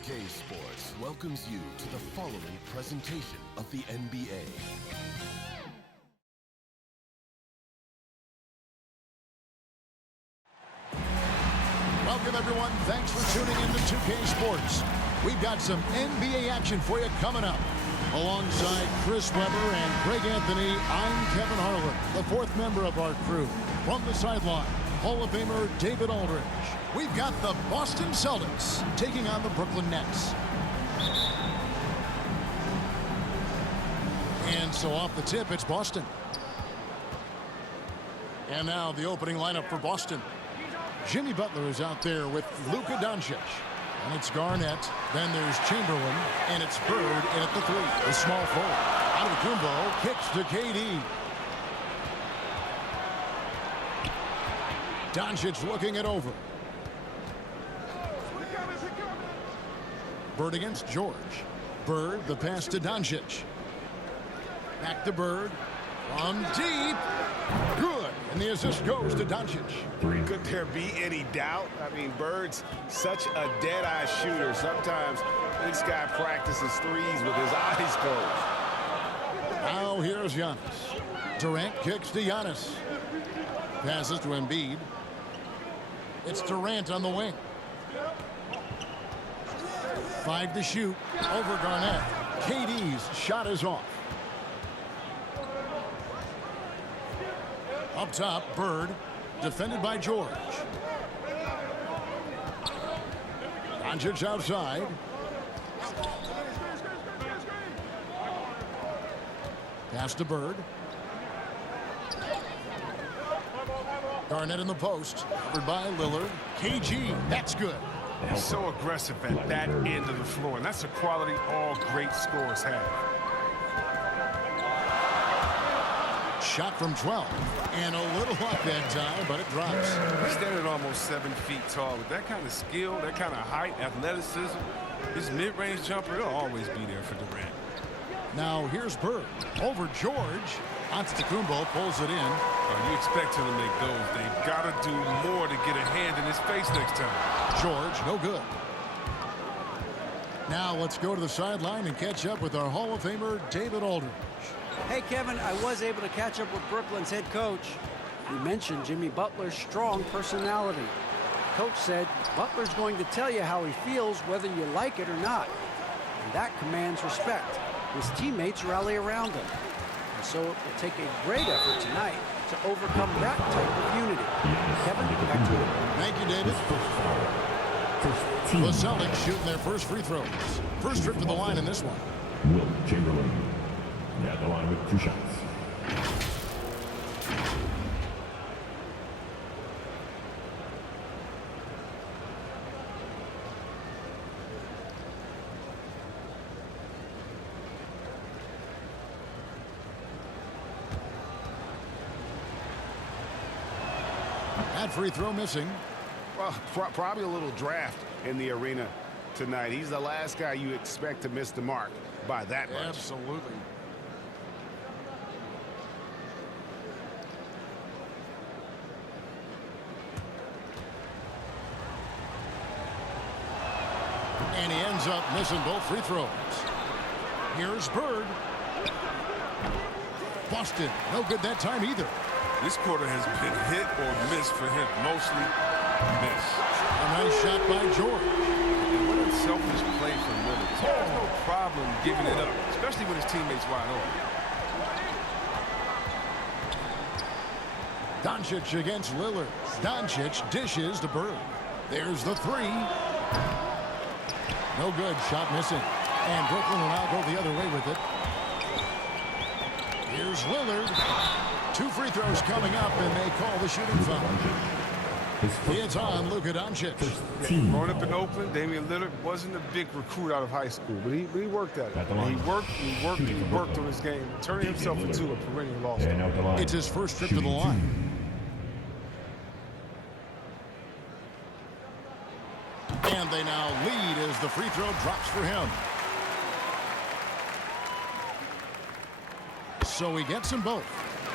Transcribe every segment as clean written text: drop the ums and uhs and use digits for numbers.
2K Sports welcomes you to the following presentation of the NBA. Welcome, everyone. Thanks for tuning in to 2K Sports. We've got some NBA action for you coming up. Alongside Chris Webber and Greg Anthony, I'm Kevin Harlan, the fourth member of our crew. From the sideline, Hall of Famer David Aldridge. We've got the Boston Celtics taking on the Brooklyn Nets. And so off the tip, it's Boston. And now the opening lineup for Boston. Jimmy Butler is out there with Luka Doncic. And it's Garnett. Then there's Chamberlain. And it's Bird in at the three. The small forward. Antetokounmpo kicks to KD. Doncic looking it over. Bird against George. Bird, the pass to Doncic. Back to Bird. From deep. Good. And the assist goes to Doncic. Could there be any doubt? I mean, Bird's such a dead-eye shooter. Sometimes this guy practices threes with his eyes closed. Now here's Giannis. Durant kicks to Giannis. Passes to Embiid. It's Durant on the wing. 5 to shoot. Over Garnett. KD's shot is off. Up top, Bird. Defended by George. Doncic outside. Pass to Bird. Garnett in the post. Covered by Lillard. KG. That's good. He's so aggressive at that end of the floor, and that's a quality all great scorers have. Shot from 12. And a little luck that time, but it drops. He's standing almost 7 feet tall. With that kind of skill, that kind of height, athleticism, his mid-range jumper, it'll always be there for Durant. Now here's Bird. Over George. Antetokounmpo pulls it in. You expect him to make those. They've got to do more to get a hand in his face next time. George, no good. Now let's go to the sideline and catch up with our Hall of Famer, David Aldridge. Hey, Kevin, I was able to catch up with Brooklyn's head coach. He mentioned Jimmy Butler's strong personality. Coach said Butler's going to tell you how he feels whether you like it or not. And that commands respect. His teammates rally around him. And so it will take a great effort tonight to overcome that type of unity. Kevin, back to you. Thank you, David. The Celtics shooting their first free throws. First trip to the line in this one. Will Chamberlain at the line with 2 shots. That free throw missing. Well, probably a little draft in the arena tonight. He's the last guy you expect to miss the mark by that much. Absolutely. And he ends up missing both free throws. Here's Bird. Boston, no good that time either. This quarter has been hit or miss for him. Mostly miss. A nice shot by George. And what a selfish play from Lillard. He has no problem giving it up, especially when his teammates wide open. Doncic against Lillard. Doncic dishes to Bird. There's the three. No good. Shot missing. And Brooklyn will now go the other way with it. Here's Lillard. 2 free throws coming up, and they call the shooting foul. It's on Luka Doncic. Growing up in Oakland, Damian Lillard wasn't a big recruit out of high school, but he worked at it. He worked on his game, turning himself into a perennial all-star. It's his first trip to the line. And they now lead as the free throw drops for him. So he gets them both.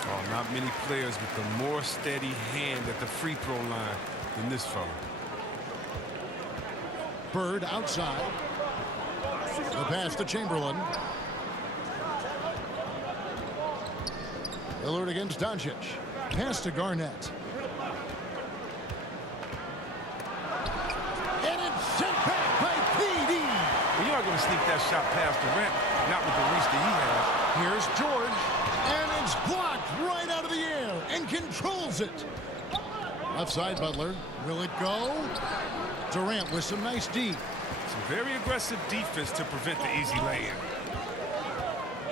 Oh, not many players with a more steady hand at the free throw line than this fella. Bird outside. The pass to Chamberlain. Lillard against Doncic. Pass to Garnett. And it's sent back by KD. Well, you're not going to sneak that shot past Durant, not with the reach that he has. Here's George. And it's blocked right out of the air and controls it. Left side, Butler. Will it go? Durant with some nice D. Some very aggressive defense to prevent the easy lay-in.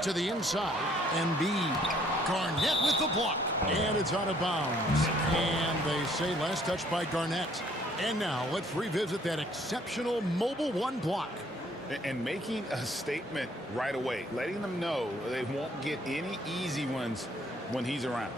To the inside. Embiid. Garnett with the block. And it's out of bounds. And they say last touch by Garnett. And now let's revisit that exceptional mobile one block. And making a statement right away, letting them know they won't get any easy ones when he's around.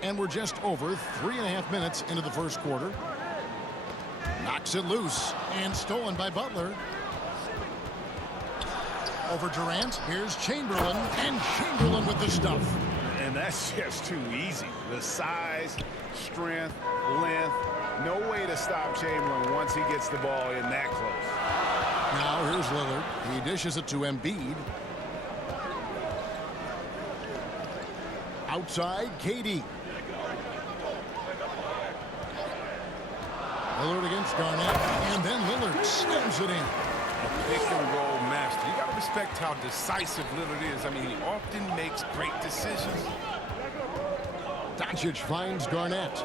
And we're just over 3.5 minutes into the first quarter. Knocks it loose and stolen by Butler. Over Durant. Here's Chamberlain, and Chamberlain with the stuff. And that's just too easy. The size, strength, length, no way to stop Chamberlain once he gets the ball in that close. Now here's Lillard. He dishes it to Embiid. Outside, KD. Lillard against Garnett, and then Lillard slams it in. A pick-and-roll master. You got to respect how decisive Lillard is. I mean, he often makes great decisions. Doncic finds Garnett.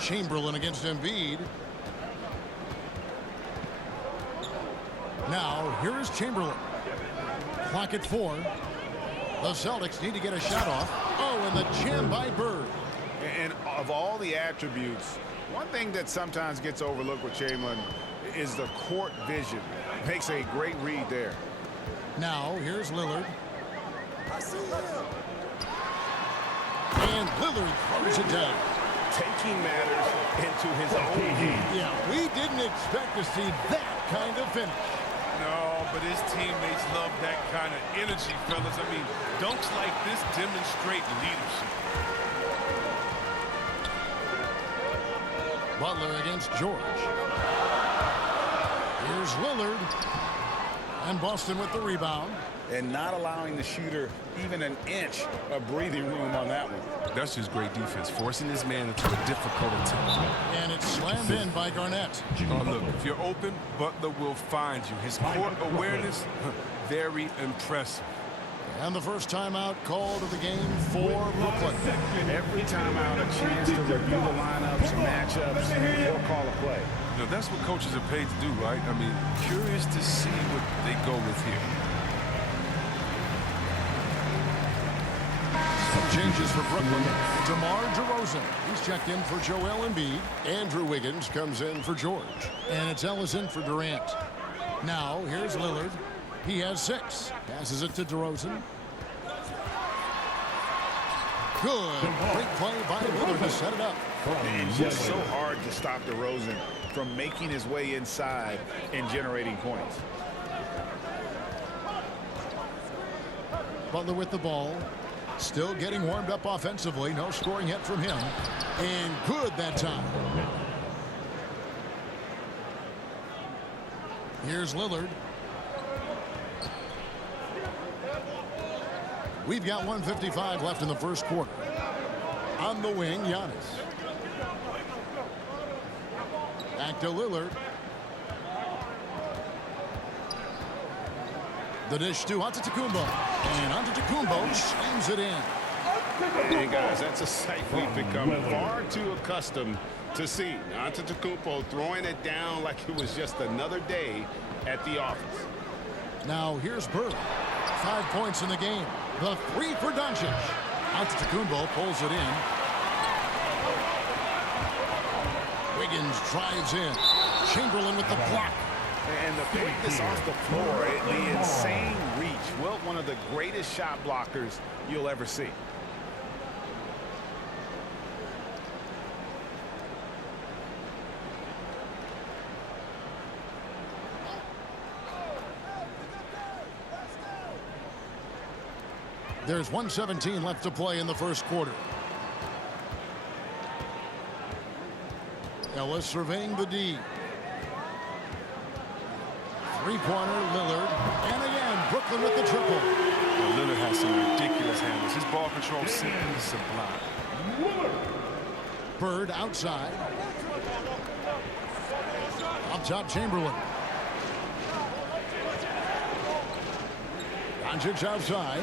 Chamberlain against Embiid. Now, here is Chamberlain. Clock at 4. The Celtics need to get a shot off. Oh, and the jam by Bird. And of all the attributes, one thing that sometimes gets overlooked with Chamberlain is the court vision. Makes a great read there. Now, here's Lillard. And Lillard throws it down. Taking matters into his own hand. Yeah, we didn't expect to see that kind of finish. No, but his teammates love that kind of energy, fellas. I mean, dunks like this demonstrate leadership. Butler against George. Here's Lillard. And Boston with the rebound. And not allowing the shooter even an inch of breathing room on that one. That's just great defense, forcing this man into a difficult attempt. And it's slammed in by Garnett. Oh, look, if you're open, Butler will find you. His court awareness, very impressive. And the first timeout called of the game for Brooklyn. Every timeout, a chance to review the lineups, matchups, or call a play. You know, that's what coaches are paid to do, right? I mean, curious to see what they go with here. Some changes for Brooklyn. DeMar DeRozan. He's checked in for Joel Embiid. Andrew Wiggins comes in for George. And it's Ellison for Durant. Now, here's Lillard. He has 6. Passes it to DeRozan. Good. Great play by Lillard to set it up. It's just so hard to stop DeRozan from making his way inside and generating points. Butler with the ball. Still getting warmed up offensively. No scoring yet from him. And good that time. Here's Lillard. We've got 1:55 left in the first quarter. On the wing, Giannis. Back to Lillard. The dish to Antetokounmpo. And Antetokounmpo slams it in. Hey, guys, that's a sight we've become far too accustomed to see. Antetokounmpo throwing it down like it was just another day at the office. Now, here's Bird. 5 points in the game. The 3 for Doncic. Antetokounmpo pulls it in. Wiggins drives in. Chamberlain with the block. And the quickness off the floor, the insane reach. Well, one of the greatest shot blockers you'll ever see. There's 1:17 left to play in the first quarter. Ellis surveying the D. Three-pointer, Lillard. And again, Brooklyn with the triple. Well, Lillard has some ridiculous handles. His ball control is simply sublime. Bird outside. Up top, Chamberlain. Doncic outside.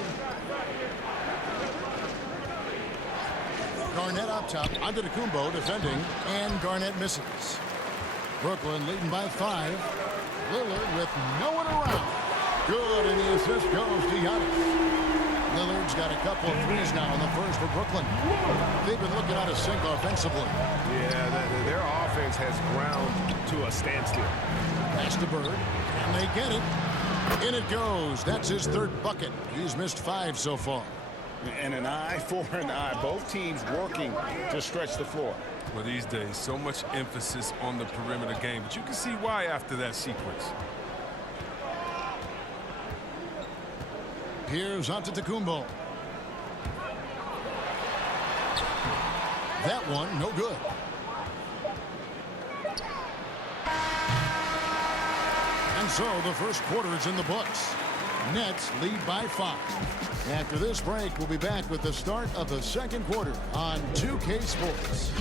Garnett up top. Antetokounmpo defending. And Garnett misses. Brooklyn leading by 5. Lillard with no one around. Good, and the assist goes to Giannis. Lillard's got a couple of threes now in the first for Brooklyn. They've been looking out of sync offensively. Yeah, their offense has ground to a standstill. Pass to Bird, and they get it. In it goes. That's his third bucket. He's missed 5 so far. And an eye for an eye. Both teams working to stretch the floor. Well, these days, so much emphasis on the perimeter game, but you can see why after that sequence. Here's Antetokounmpo. That one, no good. And so the first quarter is in the books. Nets lead by 5. After this break, we'll be back with the start of the second quarter on 2K Sports.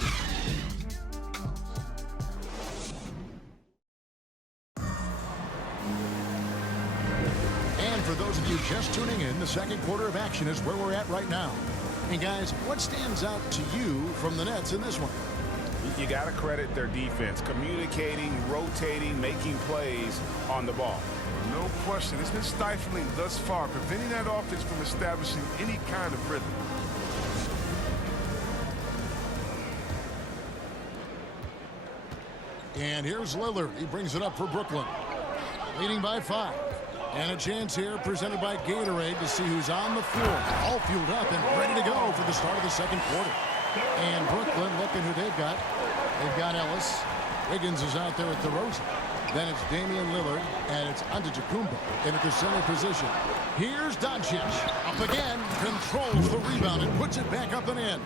And for those of you just tuning in, the second quarter of action is where we're at right now. And guys, what stands out to you from the Nets in this one? You got to credit their defense, communicating, rotating, making plays on the ball. No question. It's been stifling thus far, preventing that offense from establishing any kind of rhythm. And here's Lillard. He brings it up for Brooklyn. Leading by 5. And a chance here presented by Gatorade to see who's on the floor. All fueled up and ready to go for the start of the second quarter. And Brooklyn, looking who they've got. They've got Ellis. Wiggins is out there at DeRozan. Then it's Damian Lillard, and it's Antetokounmpo in at the center position. Here's Doncic. Up again, controls the rebound and puts it back up and in.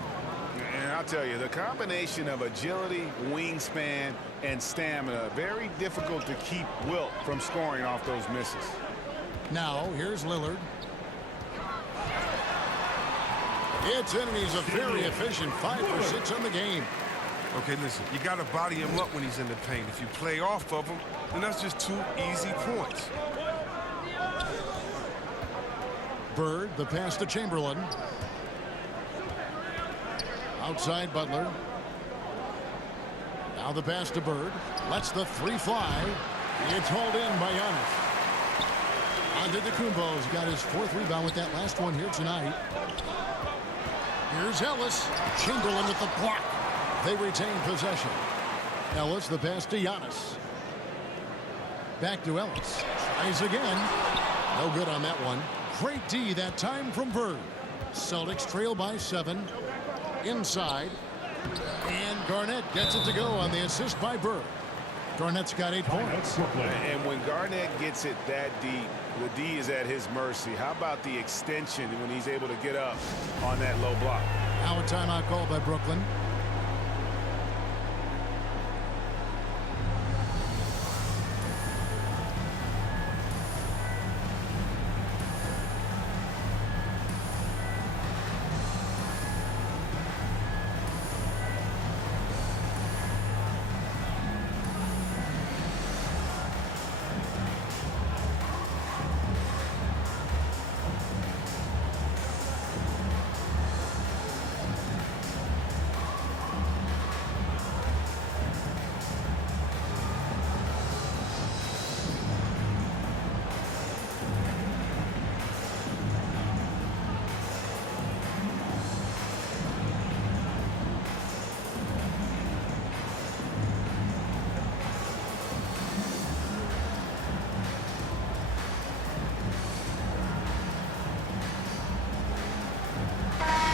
And I'll tell you, the combination of agility, wingspan, and stamina, very difficult to keep Wilt from scoring off those misses. Now, here's Lillard. It's in, and he's a very efficient 5 for 6 on the game. Okay, listen, you got to body him up when he's in the paint. If you play off of him, then that's just 2 easy points. Bird, the pass to Chamberlain. Outside Butler. Now the pass to Bird. Lets the 3 fly. It's hauled in by Giannis. Antetokounmpo's got his 4th rebound with that last one here tonight. Here's Ellis. Chamberlain with the block. They retain possession. Ellis, the pass to Giannis. Back to Ellis. Tries again. No good on that one. Great D that time from Bird. Celtics trail by 7. Inside. And Garnett gets it to go on the assist by Bird. Garnett's got 8 points. And when Garnett gets it that deep, the D is at his mercy. How about the extension when he's able to get up on that low block? Now a timeout called by Brooklyn.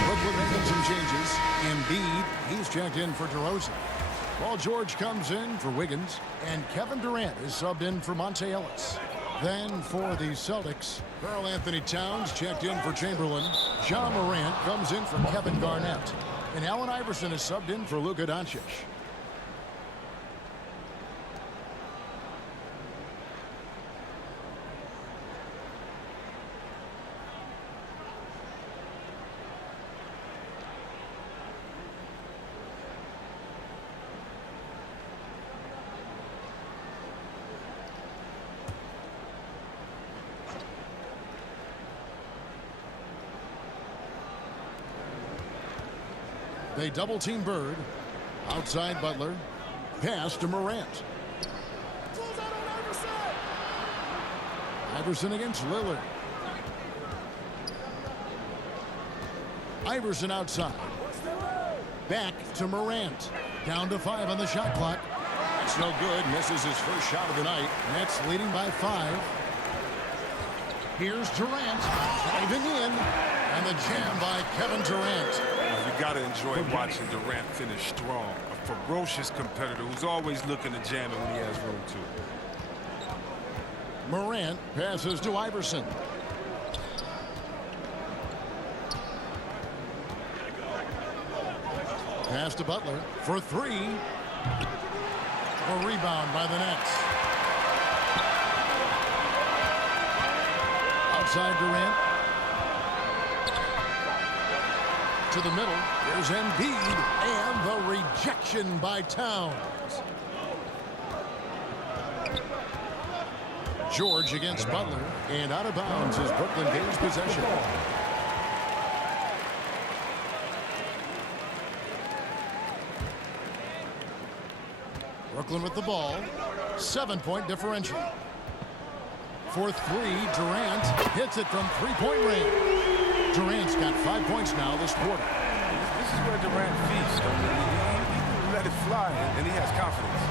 Brooklyn making some changes. Embiid, he's checked in for DeRozan. Paul George comes in for Wiggins, and Kevin Durant is subbed in for Monte Ellis. Then for the Celtics, Karl Anthony Towns checked in for Chamberlain. Ja Morant comes in for Kevin Garnett. And Allen Iverson is subbed in for Luka Doncic. They double team Bird. Outside Butler. Pass to Morant. Iverson against Lillard. Iverson outside. Back to Morant. Down to 5 on the shot clock. That's no good. Misses his first shot of the night. Nets leading by 5. Here's Durant. Driving in. And the jam by Kevin Durant. You got to enjoy watching Durant finish strong. A ferocious competitor who's always looking to jam it when he has room to. Morant passes to Iverson. Pass to Butler for 3. A rebound by the Nets. Outside Durant. To the middle. There's Embiid. And the rejection by Towns. George against Butler. And out of bounds as Brooklyn gains possession. Brooklyn with the ball. 7-point differential. For 3, Durant hits it from 3-point range. Durant's got 5 points now this quarter. This is where Durant feasts. I mean, he let it fly, and he has confidence.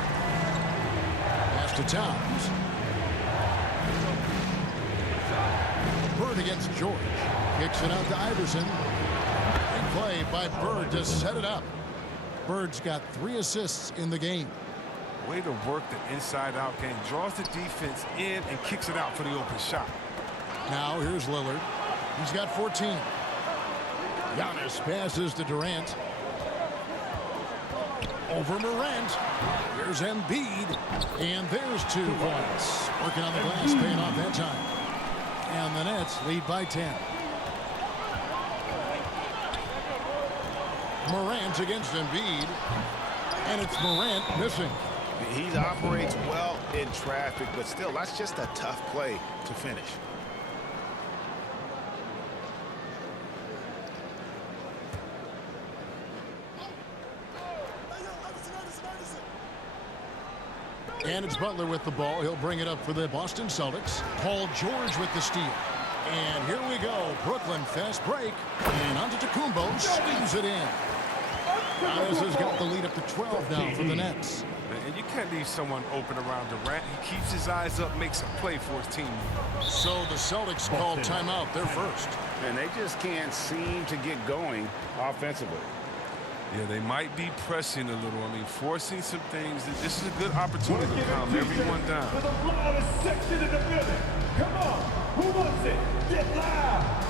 Pass to Towns. Bird against George. Kicks it out to Iverson. Big play by Bird to set it up. Bird's got 3 assists in the game. Way to work the inside-out game. Draws the defense in and kicks it out for the open shot. Now here's Lillard. He's got 14. Giannis passes to Durant. Over Morant. Here's Embiid. And there's 2 points. Working on the glass, paying off that time. And the Nets lead by 10. Morant against Embiid. And it's Morant missing. He operates well in traffic, but still, that's just a tough play to finish. And it's Butler with the ball. He'll bring it up for the Boston Celtics. Paul George with the steal. And here we go. Brooklyn fast break. And Antetokounmpo schemes it in. Giannis has got the lead up to 12 now for the Nets. And you can't leave someone open around Durant. He keeps his eyes up, makes a play for his team. So the Celtics call timeout. They're first. And they just can't seem to get going offensively. Yeah, they might be pressing a little. I mean, forcing some things. This is a good opportunity to calm everyone down. For the loudest section in the building. Come on, who wants it? Get loud.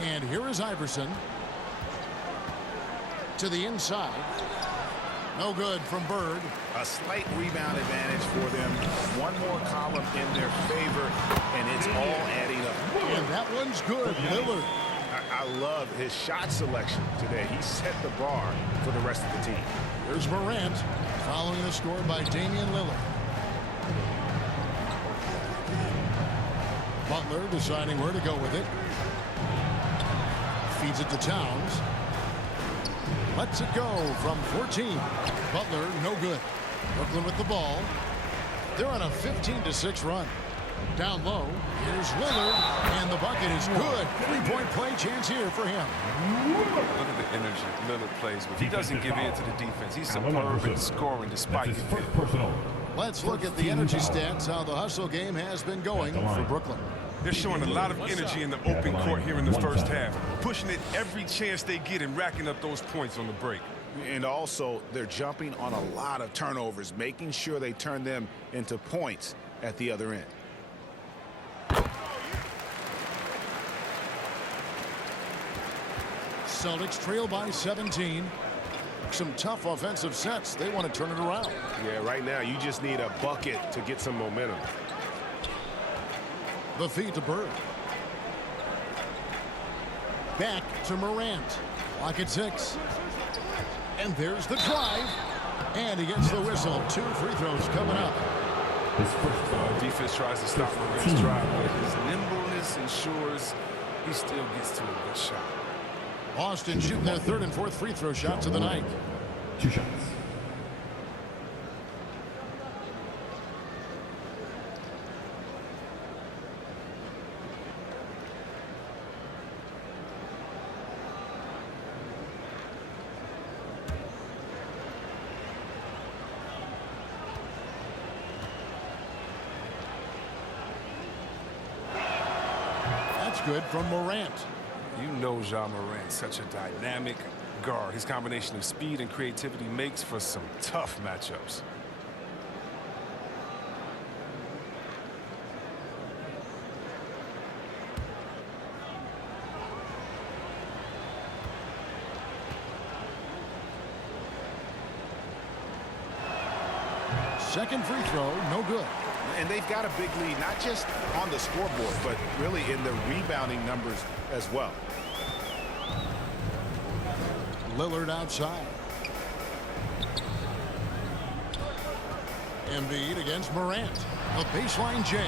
And here is Iverson to the inside. No good from Bird. A slight rebound advantage for them. One more column in their favor, and it's all adding up. And that one's good. Lillard. I love his shot selection today. He set the bar for the rest of the team. There's Morant following the score by Damian Lillard. Butler deciding where to go with it. Feeds it to Towns. Lets it go from 14. Butler, no good. Brooklyn with the ball. They're on a 15-6 run. Down low, here's Lillard, and the bucket is good. Three-point play chance here for him. Look at the energy Lillard plays with. He doesn't give in to the defense. He's superb in scoring despite the pick. Let's look at the energy stats, how the hustle game has been going for Brooklyn. They're showing a lot of energy in the open court here in the first half, pushing it every chance they get and racking up those points on the break. And also, they're jumping on a lot of turnovers, making sure they turn them into points at the other end. Celtics trail by 17. Some tough offensive sets. They want to turn it around. Yeah, right now you just need a bucket to get some momentum. The feed to Bird. Back to Morant. Clock at 6. And there's the drive. And he gets the whistle. 2 free throws coming up. Defense tries to stop Morant's drive, but his nimbleness ensures he still gets to a good shot. Boston shooting their 3rd and 4th free throw shots of the night. 2 shots. That's good from Morant. You know Ja Morant's such a dynamic guard. His combination of speed and creativity makes for some tough matchups. Second free throw, no good. And they've got a big lead, not just on the scoreboard, but really in the rebounding numbers as well. Lillard outside. Embiid against Morant. A baseline J.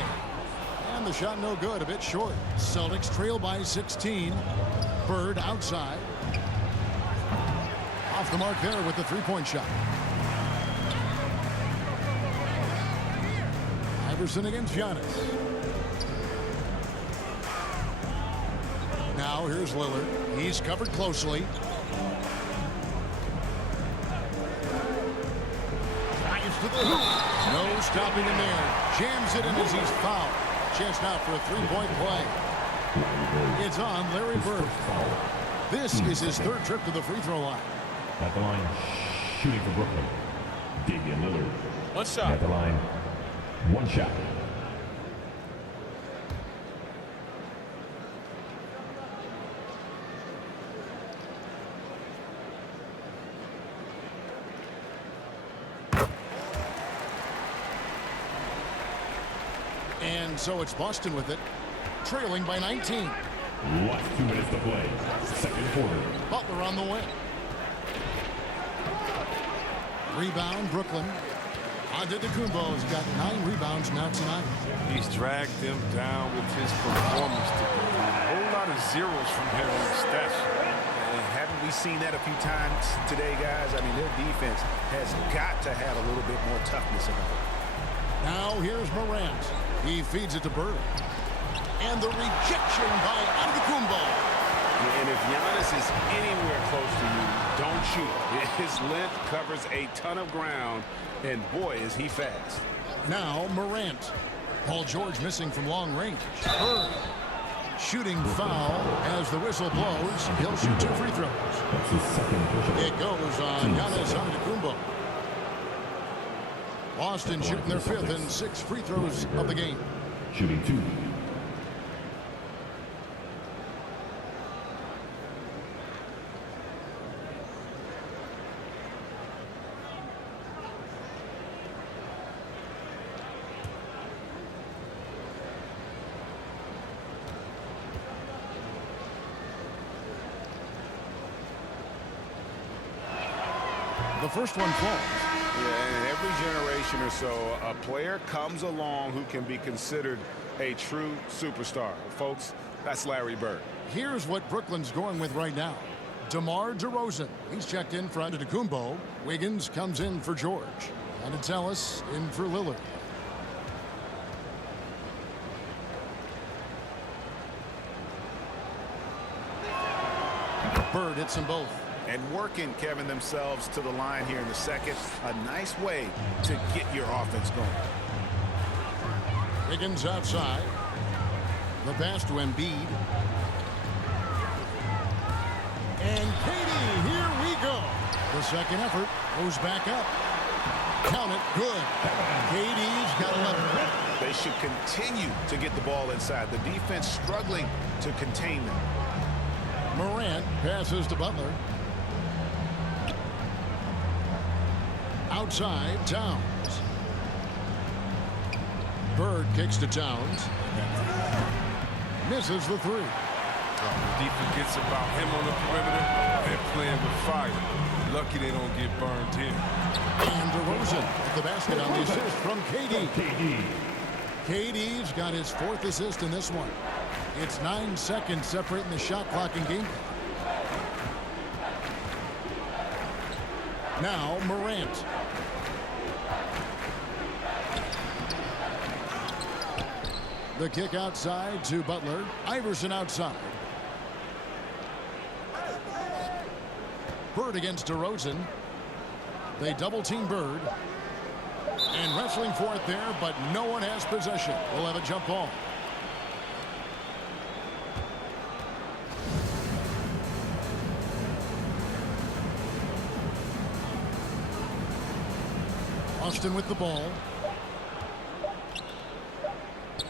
And the shot no good, a bit short. Celtics trail by 16. Bird outside. Off the mark there with the three-point shot. Iverson against Giannis. Now here's Lillard. He's covered closely. Drives to the hoop. No stopping him there. Jams it in as he's fouled. Chance now for a three-point play. It's on Larry Bird. This is his 3rd trip to the free throw line. At the line, shooting for Brooklyn. Damian Lillard. One shot. At the line, 1 shot. And so it's Boston with it, trailing by 19. Last 2 minutes to play. 2nd quarter. Butler on the way. Rebound, Brooklyn. Antetokounmpo's got 9 rebounds now tonight. He's dragged them down with his performance today. A whole lot of zeros from him in the stat sheet. And haven't we seen that a few times today, guys? I mean, their defense has got to have a little bit more toughness about it. Now here's Morant. He feeds it to Bird. And the rejection by Antetokounmpo. And if Giannis is anywhere close to you, don't shoot. His length covers a ton of ground, and boy, is he fast. Now Morant. Paul George missing from long range. Bird. Shooting foul as the whistle blows. He'll shoot 2 free throws. That's his 2nd push-up. It goes on Giannis Antetokounmpo. Boston shooting their 5th and 6th free throws of the game. Shooting 2. first one falls. Yeah, and every generation or so, a player comes along who can be considered a true superstar. Folks, that's Larry Bird. Here's what Brooklyn's going with right now. DeMar DeRozan. He's checked in for Antetokounmpo. Wiggins comes in for George. And it's Ellis in for Lillard. Bird hits them both. And working, Kevin, themselves to the line here in the second. A nice way to get your offense going. Wiggins outside. The pass to Embiid. And Katie, here we go. The second effort goes back up. Count it, good. Katie's got 11. They should continue to get the ball inside. The defense struggling to contain them. Morant passes to Butler. Outside, Towns. Bird kicks to Towns. Misses the three. The defense gets about him on the perimeter. They're playing with fire. Lucky they don't get burned here. And DeRozan at the basket on the assist from KD. KD's got his fourth assist in this one. It's 9 seconds separating the shot clock and game clock. Now Morant. The kick outside to Butler. Iverson outside. Bird against DeRozan. They double team Bird. And wrestling for it there, but no one has possession. We'll have a jump ball. Austin with the ball.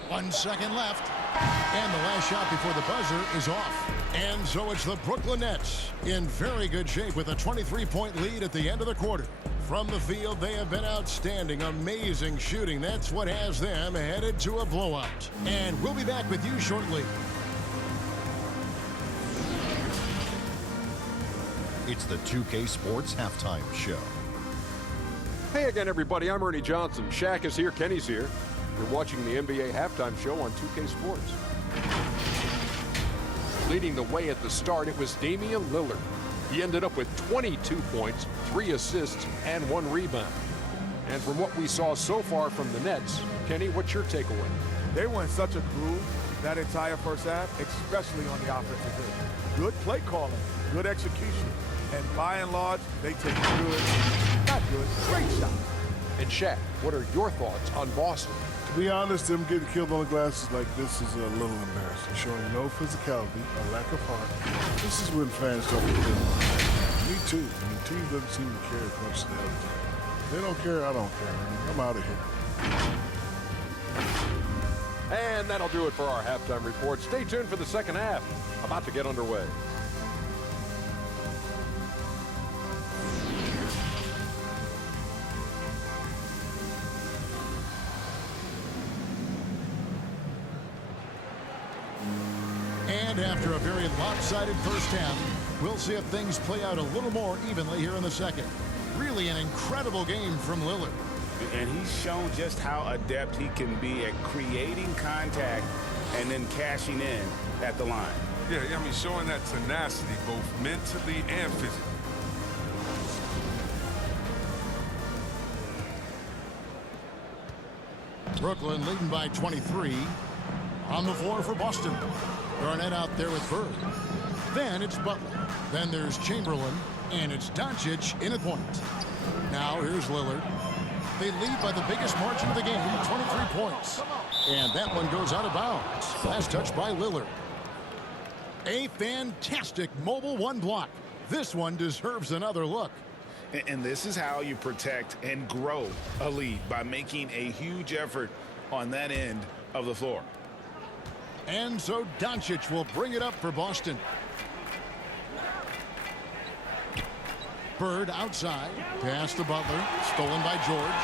1 second left. And the last shot before the buzzer is off. And so it's the Brooklyn Nets in very good shape with a 23-point lead at the end of the quarter. From the field, they have been outstanding, amazing shooting. That's what has them headed to a blowout. And we'll be back with you shortly. It's the 2K Sports Halftime Show. Hey again, everybody. I'm Ernie Johnson. Shaq is here. Kenny's here. You're watching the NBA Halftime Show on 2K Sports. Leading the way at the start, it was Damian Lillard. He ended up with 22 points, 3 assists, and 1 rebound. And from what we saw so far from the Nets, Kenny, what's your takeaway? They were in such a groove that entire first half, especially on the offensive end. Good play calling, good execution, and by and large, they take great shots. And Shaq, what are your thoughts on Boston? To be honest, them getting killed on the glasses like this is a little embarrassing, showing no physicality, a lack of heart. This is when fans don't get them. Me too. The team doesn't seem to care as much as the other team. They don't care, I don't care. I'm out of here. And that'll do it for our halftime report. Stay tuned for the second half. About to get underway. And after a very lopsided first half, we'll see if things play out a little more evenly here in the second. Really an incredible game from Lillard. And he's shown just how adept he can be at creating contact and then cashing in at the line. Yeah, I mean, showing that tenacity both mentally and physically. Brooklyn leading by 23. On the floor for Boston. Garnett out there with Bird. Then it's Butler. Then there's Chamberlain. And it's Doncic in at point. Now here's Lillard. They lead by the biggest margin of the game, 23 points. And that one goes out of bounds. Last touch by Lillard. A fantastic mobile one block. This one deserves another look. And this is how you protect and grow a lead, by making a huge effort on that end of the floor. And so Doncic will bring it up for Boston. Bird outside. Pass to Butler. Stolen by George.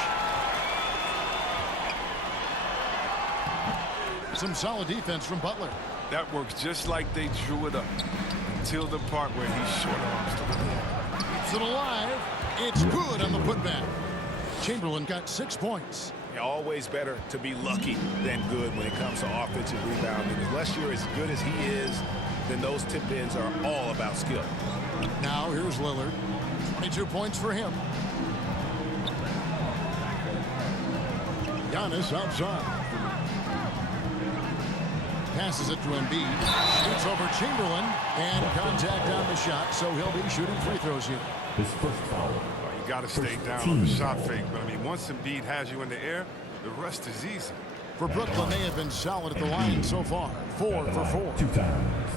Some solid defense from Butler. That works just like they drew it up until the part where he short arms to the rim. Keeps it alive. It's good on the putback. Chamberlain got 6 points. Always better to be lucky than good when it comes to offensive rebounding. Unless you're as good as he is, then those tip-ins are all about skill. Now here's Lillard. 22 points for him. Giannis outside. Passes it to Embiid. Shoots over Chamberlain. And contact on the shot, so he'll be shooting free throws here. His first foul. You got to stay down on the shot fake. But, I mean, once Embiid has you in the air, the rest is easy. For Brooklyn, they have been solid at the line so far. 4 for 4. 2 times.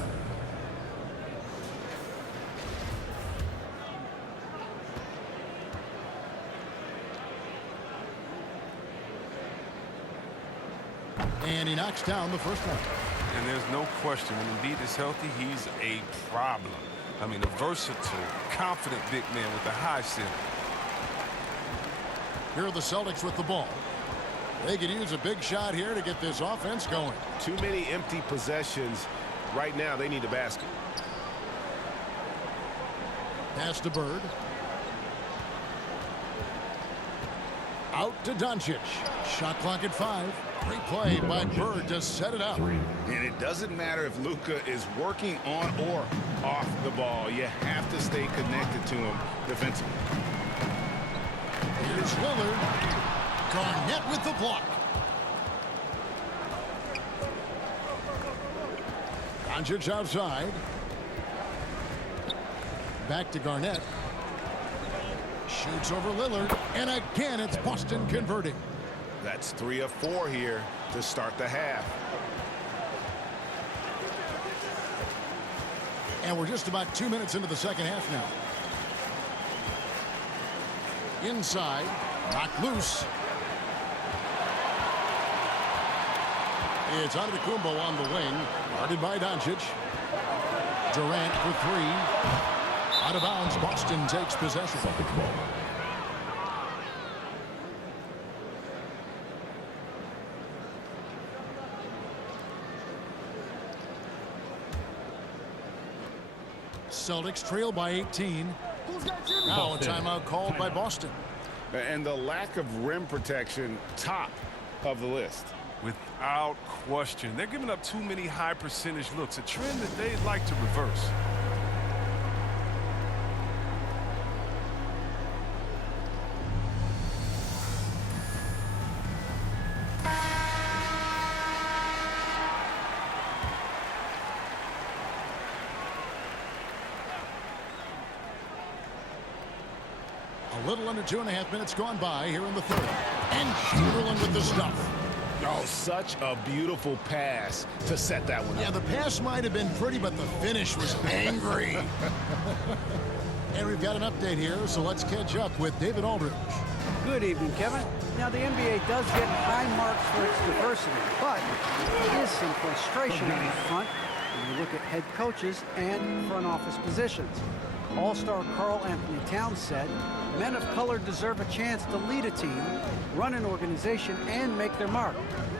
And he knocks down the first one. And there's no question, when Embiid is healthy, he's a problem. I mean, a versatile, confident big man with a high ceiling. Here are the Celtics with the ball. They could use a big shot here to get this offense going. Too many empty possessions. Right now, they need a basket. Pass to Bird. Out to Doncic. Shot clock at 5. Great play by Bird to set it up. 3. And it doesn't matter if Luka is working on or off the ball. You have to stay connected to him defensively. Here's Lillard. Garnett with the block. Doncic outside. Back to Garnett. Shoots over Lillard. And again, it's Boston converting. That's 3 of 4 here to start the half. And we're just about 2 minutes into the second half now. Inside, knocked loose. It's Antetokounmpo on the wing, guarded by Doncic. Durant for 3. Out of bounds, Boston takes possession. Celtics trail by 18. Now a timeout called by Boston. And the lack of rim protection, top of the list. Without question. They're giving up too many high percentage looks, a trend that they'd like to reverse. A little under 2.5 minutes gone by here in the third. And Chamberlain with the stuff. Oh, such a beautiful pass to set that one up. Yeah, the pass might have been pretty, but the finish was angry. And we've got an update here, so let's catch up with David Aldridge. Good evening, Kevin. Now, the NBA does get high marks for its diversity, but there is some frustration on the front when you look at head coaches and front office positions. All-star Karl Anthony Towns said, men of color deserve a chance to lead a team, run an organization, and make their mark.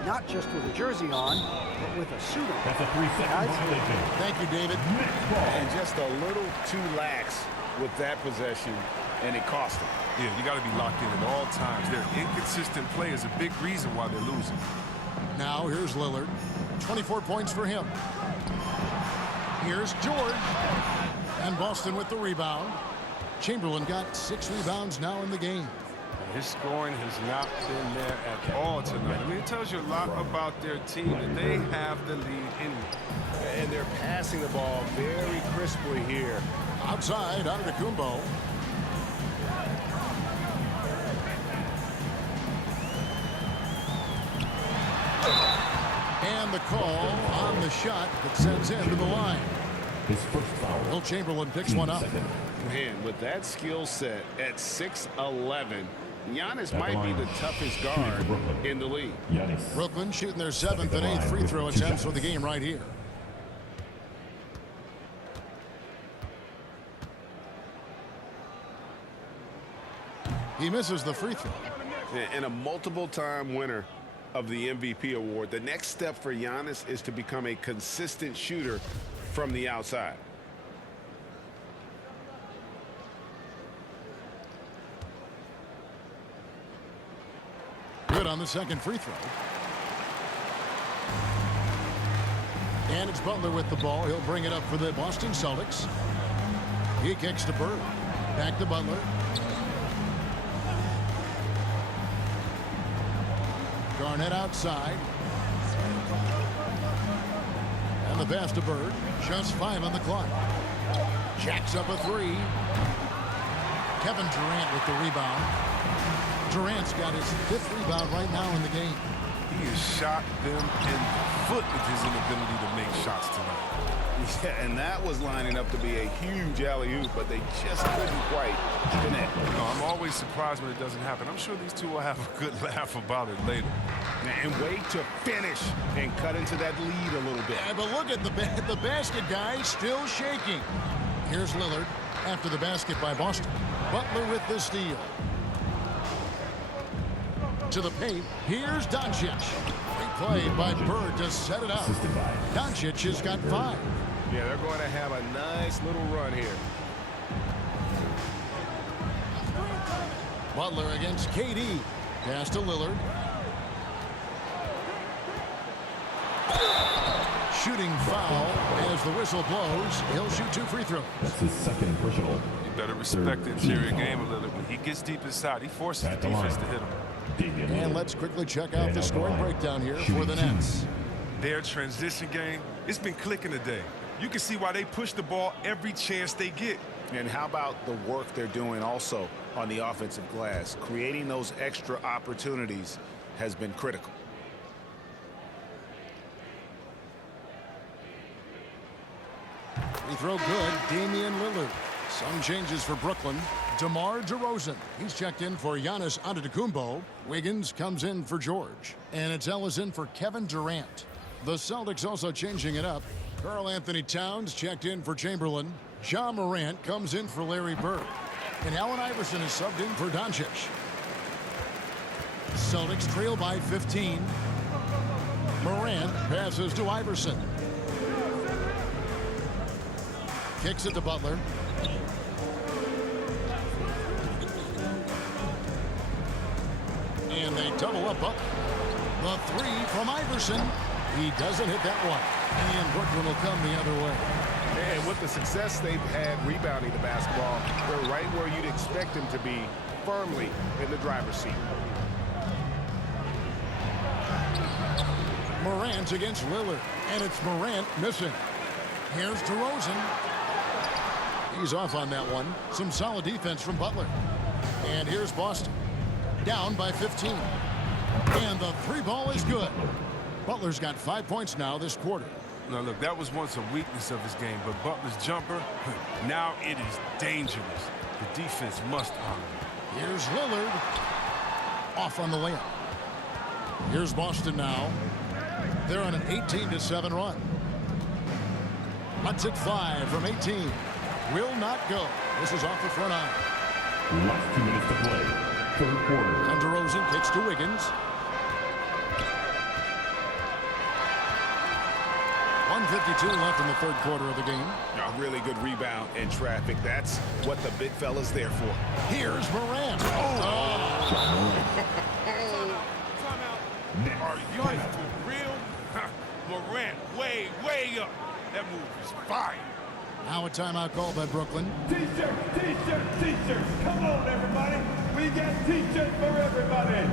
Not just with a jersey on, but with a suit on. That's a 3-second violation. Thank you, David. And just a little too lax with that possession, and it cost them. Yeah, you got to be locked in at all times. Their inconsistent play is a big reason why they're losing. Now here's Lillard. 24 points for him. Here's George. And Boston with the rebound. Chamberlain got 6 rebounds now in the game. His scoring has not been there at all tonight. I mean, it tells you a lot about their team that they have the lead anyway. And they're passing the ball very crisply here. Outside, Antetokounmpo. And the call on the shot that sends him to the line. His first foul. Will Chamberlain picks one up. Man, with that skill set at 6'11", Giannis might be the toughest guard in the league. Brooklyn shooting their 7th and 8th free throw attempts for the game right here. He misses the free throw. And a multiple-time winner of the MVP award. The next step for Giannis is to become a consistent shooter from the outside. on the second free throw. And it's Butler with the ball. He'll bring it up for the Boston Celtics. He kicks to Bird. Back to Butler. Garnett outside. And the pass to Bird. Just 5 on the clock. Jacks up a 3. Kevin Durant with the rebound. Durant's got his 5th rebound right now in the game. He has shot them in the foot with his inability to make shots tonight. Yeah, and that was lining up to be a huge alley-oop, but they just couldn't quite connect. No, I'm always surprised when it doesn't happen. I'm sure these two will have a good laugh about it later. And wait to finish and cut into that lead a little bit. Yeah, but look at the basket guy still shaking. Here's Lillard after the basket by Boston. Butler with the steal. To the paint. Here's Doncic. Great play by Bird to set it up. Doncic has got 5. Yeah, they're going to have a nice little run here. Butler against KD. Pass to Lillard. Shooting foul as the whistle blows. He'll shoot 2 free throws. That's his second personal. You better respect the interior game a little. When he gets deep inside, he forces the defense to hit him. And let's quickly check out the scoring breakdown here for the Nets. Their transition game, it's been clicking today. You can see why they push the ball every chance they get. And how about the work they're doing also on the offensive glass? Creating those extra opportunities has been critical. Free throw good. Damian Lillard. Some changes for Brooklyn. DeMar DeRozan. He's checked in for Giannis Antetokounmpo. Wiggins comes in for George. And it's Ellis in for Kevin Durant. The Celtics also changing it up. Karl Anthony Towns checked in for Chamberlain. Ja Morant comes in for Larry Bird. And Allen Iverson is subbed in for Doncic. Celtics trail by 15. Morant passes to Iverson. Kicks it to Butler. And they double up Butler. The 3 from Iverson. He doesn't hit that one. And Brooklyn will come the other way. And with the success they've had rebounding the basketball, they're right where you'd expect them to be, firmly in the driver's seat. Morant against Lillard. And it's Morant missing. Here's DeRozan. He's off on that one. Some solid defense from Butler. And here's Boston. Down by 15. And the 3 ball is good. Butler's got 5 points now this quarter. Now, look, that was once a weakness of his game, but Butler's jumper, now it is dangerous. The defense must honor it. Here's Lillard. Off on the layup. Here's Boston now. They're on an 18-7 run. Hunt's at 5 from 18. Will not go. This is off the front eye. Last 2 minutes to play. Third quarter. And DeRozan kicks to Wiggins. 1:52 left in the third quarter of the game. A really good rebound in traffic. That's what the big fella's there for. Here's Morant. Are you for real? Morant way up. That move is fire. Now a timeout called by Brooklyn. T-shirts. Come on, everybody. We got T-shirts for everybody.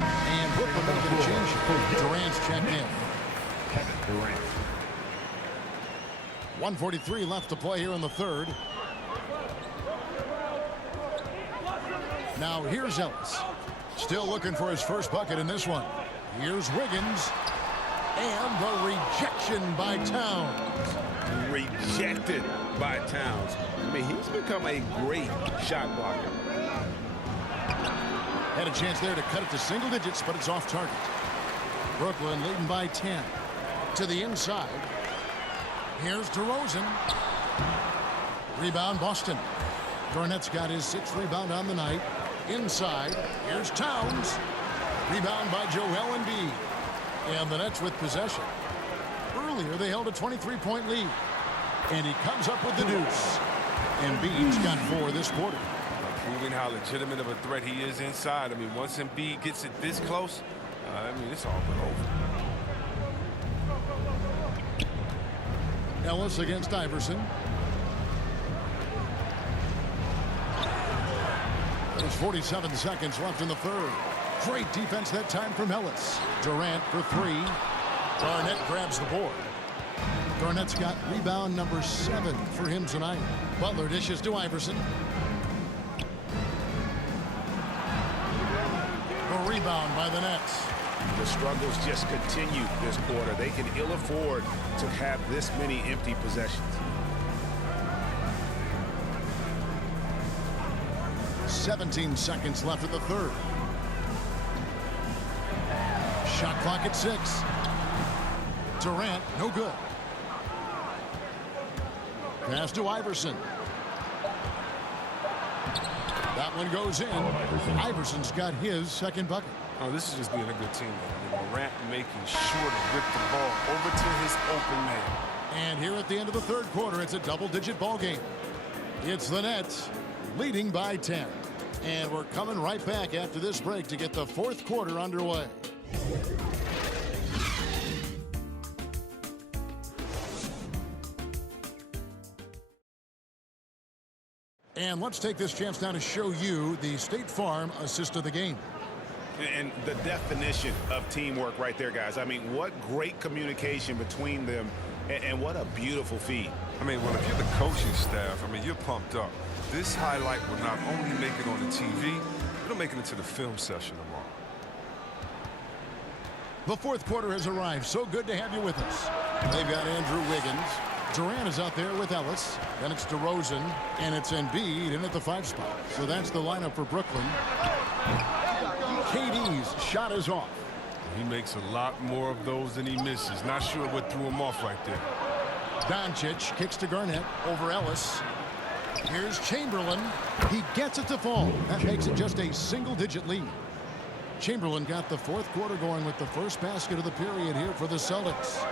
And Brooklyn making a change. Durant's checked in. Kevin Durant. 1:43 left to play here in the third. Now here's Ellis. Still looking for his first bucket in this one. Here's Wiggins. And the rejection by Towns. Rejected by Towns. I mean, he's become a great shot blocker. Had a chance there to cut it to single digits, but it's off target. Brooklyn leading by 10. To the inside. Here's DeRozan. Rebound Boston. Garnett's got his 6th rebound on the night. Inside. Here's Towns. Rebound by Joel Embiid. And the Nets with possession. Earlier they held a 23-point lead. And he comes up with the deuce. Embiid's got 4 this quarter. proving how legitimate of a threat he is inside. I mean, once Embiid gets it this close, I mean, it's all but over. Ellis against Iverson. There's 47 seconds left in the third. Great defense that time from Ellis. Durant for three. Garnett grabs the board. Garnett's got rebound number 7 for him tonight. Butler dishes to Iverson. A rebound by the Nets. The struggles just continue this quarter. They can ill afford to have this many empty possessions. 17 seconds left in the third. Shot clock at 6. Durant, no good. Pass to Iverson. That one goes in. Iverson's got his second bucket. Oh, this is just being a good team. I mean, Durant making sure to rip the ball over to his open man. And here at the end of the third quarter, it's a double-digit ball game. It's the Nets leading by 10. And we're coming right back after this break to get the fourth quarter underway. And let's take this chance now to show you the State Farm assist of the game. And the definition of teamwork right there, guys. I mean, what great communication between them, and what a beautiful feed. I mean, well, if you're the coaching staff, I mean, you're pumped up. This highlight will not only make it on the TV, it'll make it into the film session tomorrow. The fourth quarter has arrived. So good to have you with us. They've got Andrew Wiggins. Durant is out there with Ellis. Then it's DeRozan, and it's Embiid in at the 5 spot. So that's the lineup for Brooklyn. KD's shot is off. He makes a lot more of those than he misses. Not sure what threw him off right there. Doncic kicks to Garnett over Ellis. Here's Chamberlain. He gets it to fall. That makes it just a single-digit lead. Chamberlain got the fourth quarter going with the first basket of the period here for the Celtics.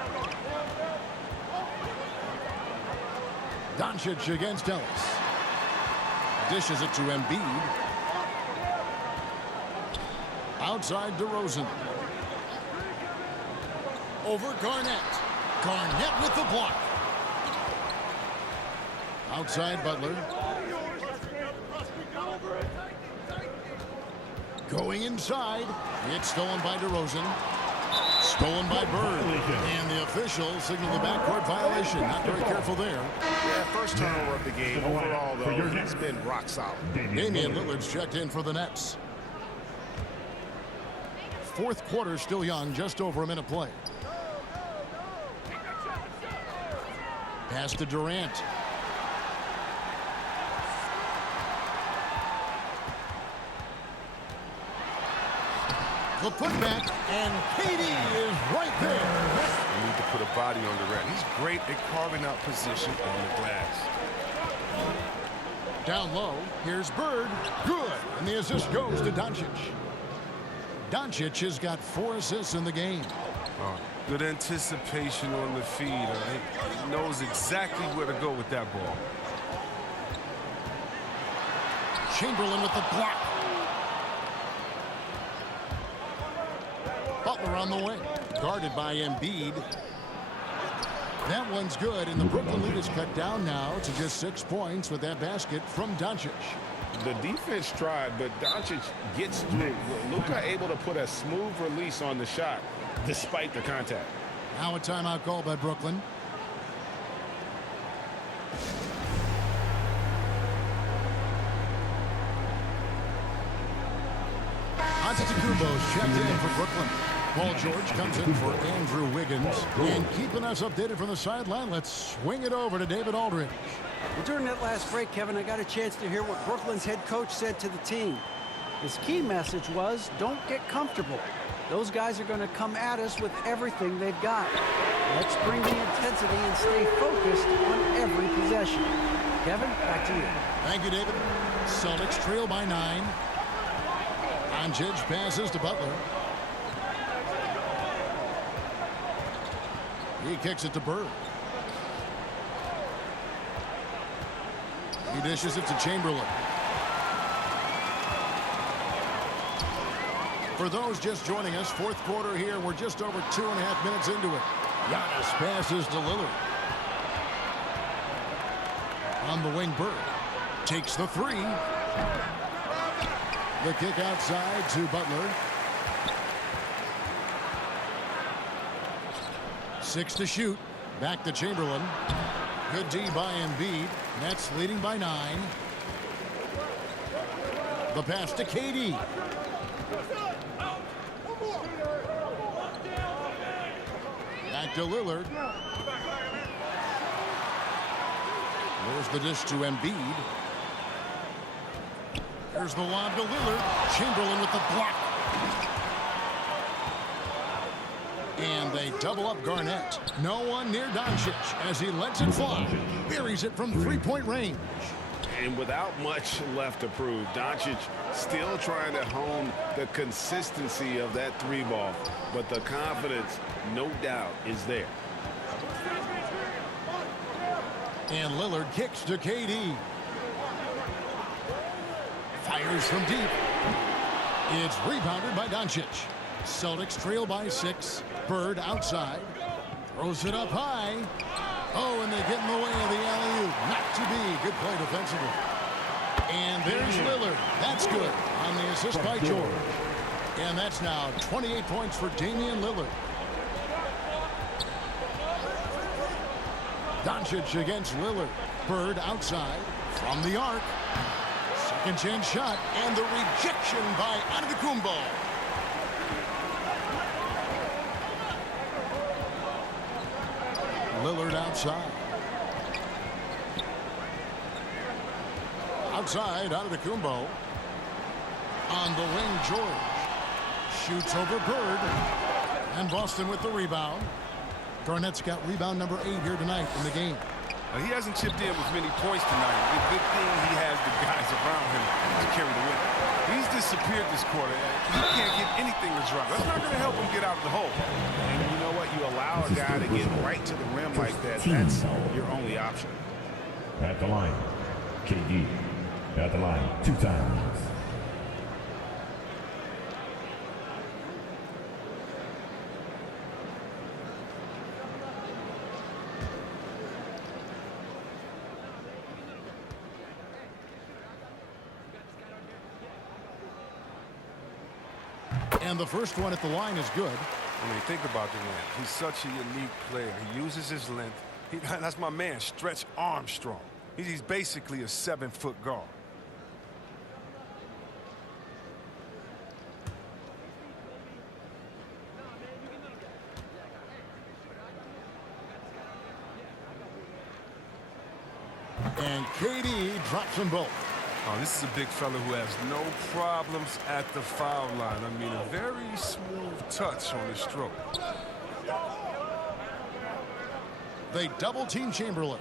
Doncic against Ellis. Dishes it to Embiid. Outside DeRozan. Over Garnett. Garnett with the block. Outside Butler. Going inside. It's stolen by DeRozan. Stolen by Bird. And the official signaled the backcourt violation. Not very careful there. Yeah, first turnover of the game. Overall, though, he's been rock solid. Damian Lillard's checked in for the Nets. Fourth quarter still young, just over a minute play. Pass to Durant. The putback, and KD is right there. You need to put a body on Durant. He's great at carving out position on the glass. Down low, here's Bird. Good, and the assist goes to Doncic. Doncic has got 4 assists in the game. Good anticipation on the feed. He knows exactly where to go with that ball. Chamberlain with the block. Butler on the way. Guarded by Embiid. That one's good, and the Brooklyn lead is cut down now to just 6 points with that basket from Doncic. The defense tried, but Doncic gets through. Luka able to put a smooth release on the shot despite the contact. Now a timeout call by Brooklyn. Antetokounmpo's checked in for Brooklyn. Paul George comes in for Andrew Wiggins. And keeping us updated from the sideline, let's swing it over to David Aldridge. Well, during that last break, Kevin, I got a chance to hear what Brooklyn's head coach said to the team. His key message was, don't get comfortable. Those guys are going to come at us with everything they've got. Let's bring the intensity and stay focused on every possession. Kevin, back to you. Thank you, David. Celtics trail by 9. Doncic passes to Butler. He kicks it to Bird. He dishes it to Chamberlain. For those just joining us, fourth quarter here. We're just over 2.5 minutes into it. Giannis passes to Lillard. On the wing, Bird takes the three. The kick outside to Butler. 6 to shoot. Back to Chamberlain. Good D by Embiid. Nets leading by 9. The pass to KD. Back to Lillard. There's the dish to Embiid. There's the lob to Lillard. Chamberlain with the block. And they double up Garnett. No one near Doncic as he lets it fly. Buries it from three-point range. And without much left to prove, Doncic still trying to hone the consistency of that three ball. But the confidence, no doubt, is there. And Lillard kicks to KD. Fires from deep. It's rebounded by Doncic. Celtics trail by 6. Bird outside. Throws it up high. Oh, and they get in the way of the alley-oop. Not to be. Good play defensively. And there's Lillard. That's good on the assist by George. And that's now 28 points for Damian Lillard. Doncic against Lillard. Bird outside from the arc. Second chance shot. And the rejection by Antetokounmpo. Lillard outside. Outside, Antetokounmpo. On the wing, George. Shoots over Bird. And Boston with the rebound. Garnett's got rebound number 8 here tonight in the game. He hasn't chipped in with many points tonight. The good thing, he has the guys around him to carry the win. He's disappeared this quarter. He can't get anything to drop. That's not going to help him get out of the hole. And you know what? You allow a guy to get right to the rim like that. That's your only option. At the line, KD. At the line, 2 times. And the first one at the line is good. I mean, think about the length. He's such a unique player. He uses his length. That's my man, Stretch Armstrong. He's basically a 7-foot guard. And KD drops them both. Oh, this is a big fella who has no problems at the foul line. I mean, a very smooth touch on his stroke. They double-team Chamberlain.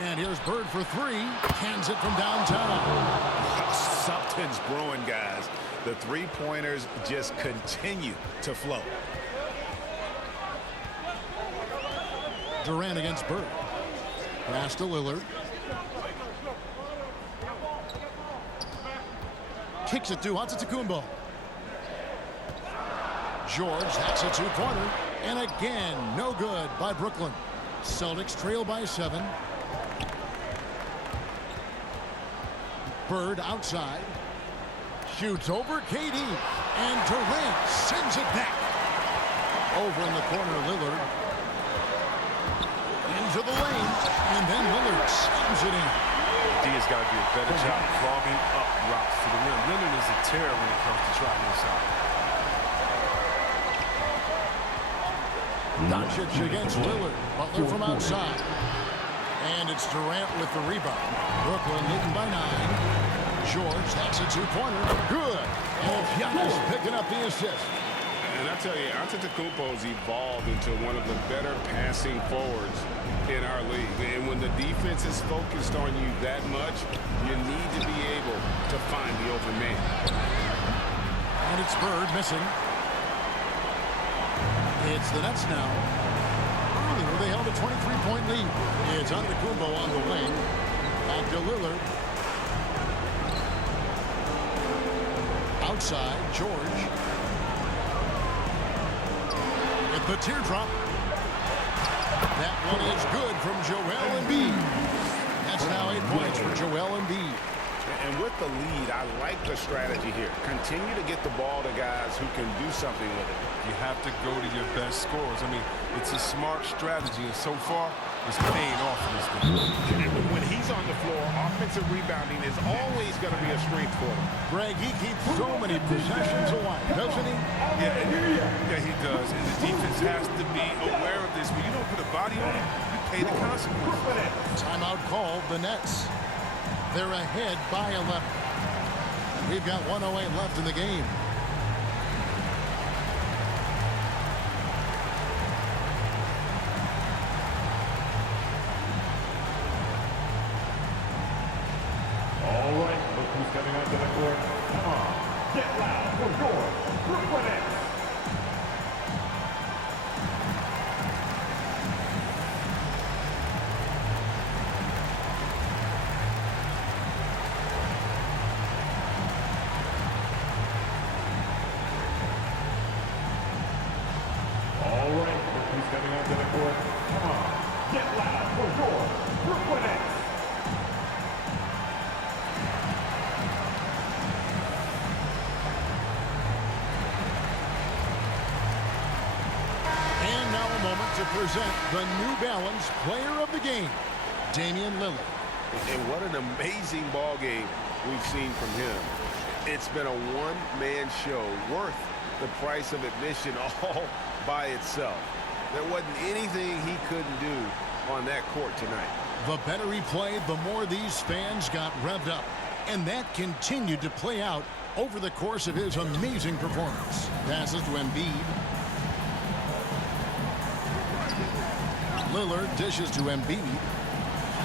And here's Bird for 3. Cans it from downtown. Something's brewing, guys. The three-pointers just continue to flow. Durant against Bird. Pass to Lillard. Kicks it to Antetokounmpo. George, that's a two-pointer. And again, no good by Brooklyn. Celtics trail by 7. Bird outside. Shoots over KD. And Durant sends it back. Over in the corner, Lillard. Into the lane. And then Lillard slams it in. D has got to do a better job clogging up routes to the rim. Lillard is a terror when it comes to trying this out. Doncic against Lillard. Butler from outside. And it's Durant with the rebound. Brooklyn leading by 9. George, that's a two-pointer. Good. And Giannis picking up the assist. And I tell you, Antetokounmpo's evolved into one of the better passing forwards in our league. And when the defense is focused on you that much, you need to be able to find the open man. And it's Bird missing. It's the Nets now. Earlier, they held a 23-point lead. It's Antetokounmpo on the wing. Back to Lillard. Outside, George. with the teardrop. That one is good from Joel Embiid. That's now 8 points for Joel Embiid. And with the lead, I like the strategy here. Continue to get the ball to guys who can do something with it. You have to go to your best scorers. I mean, it's a smart strategy, and so far, it's paying off in this game. And when he's on the floor, offensive rebounding is always going to be a strength for him. Greg, he keeps so many possessions alive, doesn't he? Yeah, he does. And the defense has to be aware of this. When you don't put a body on it, you pay the consequences. Timeout called, the Nets. They're ahead by 11. We've got 1:08 left in the game. All right, look who's coming onto the court. Come on. Get loud for your Brooklyn Nets. All right, look who's coming onto the court. Come on. Get loud for your Brooklyn Nets. And now a moment to present the New Balance Player of the Game, Damian Lillard. And what an amazing ball game we've seen from him. It's been a one-man show worth the price of admission all by itself. There wasn't anything he couldn't do on that court tonight. The better he played, the more these fans got revved up. And that continued to play out over the course of his amazing performance. Passes to Embiid. Lillard dishes to Embiid.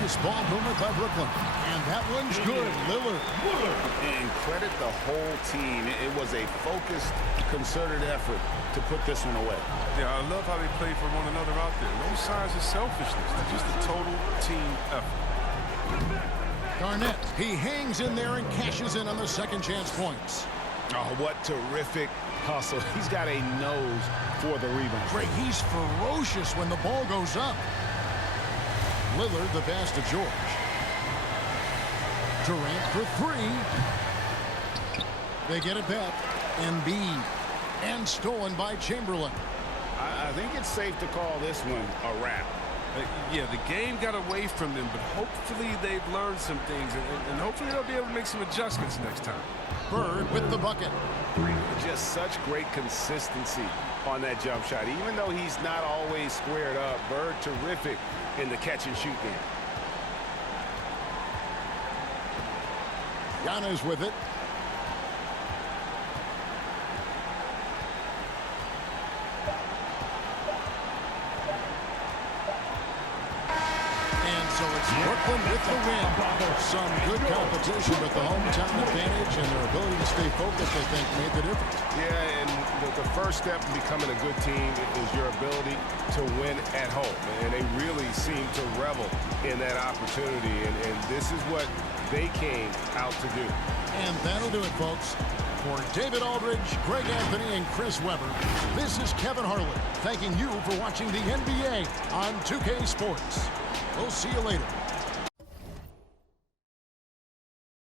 This ball movement by Brooklyn. And that one's good. Lillard. And credit the whole team. It was a focused, concerted effort to put this one away. Yeah, I love how they play for one another out there. No signs of selfishness. It's just a total team effort. Garnett, he hangs in there and cashes in on the second chance points. Oh, what terrific hustle. He's got a nose for the rebound. Great, he's ferocious when the ball goes up. Lillard, the pass to George. Durant for three. They get it back. Embiid. And stolen by Chamberlain. I think it's safe to call this one a wrap. Yeah, the game got away from them, but hopefully they've learned some things, and hopefully they'll be able to make some adjustments next time. Bird with the bucket. Just such great consistency on that jump shot. Even though he's not always squared up, Bird terrific in the catch-and-shoot game. Giannis with it. So it's Brooklyn with the win. Some good competition, but the hometown advantage and their ability to stay focused, I think, made the difference. Yeah, and the first step in becoming a good team is your ability to win at home. And they really seem to revel in that opportunity. And this is what they came out to do. And that'll do it, folks. For David Aldridge, Greg Anthony, and Chris Webber, this is Kevin Harlan thanking you for watching the NBA on 2K Sports. We'll see you later.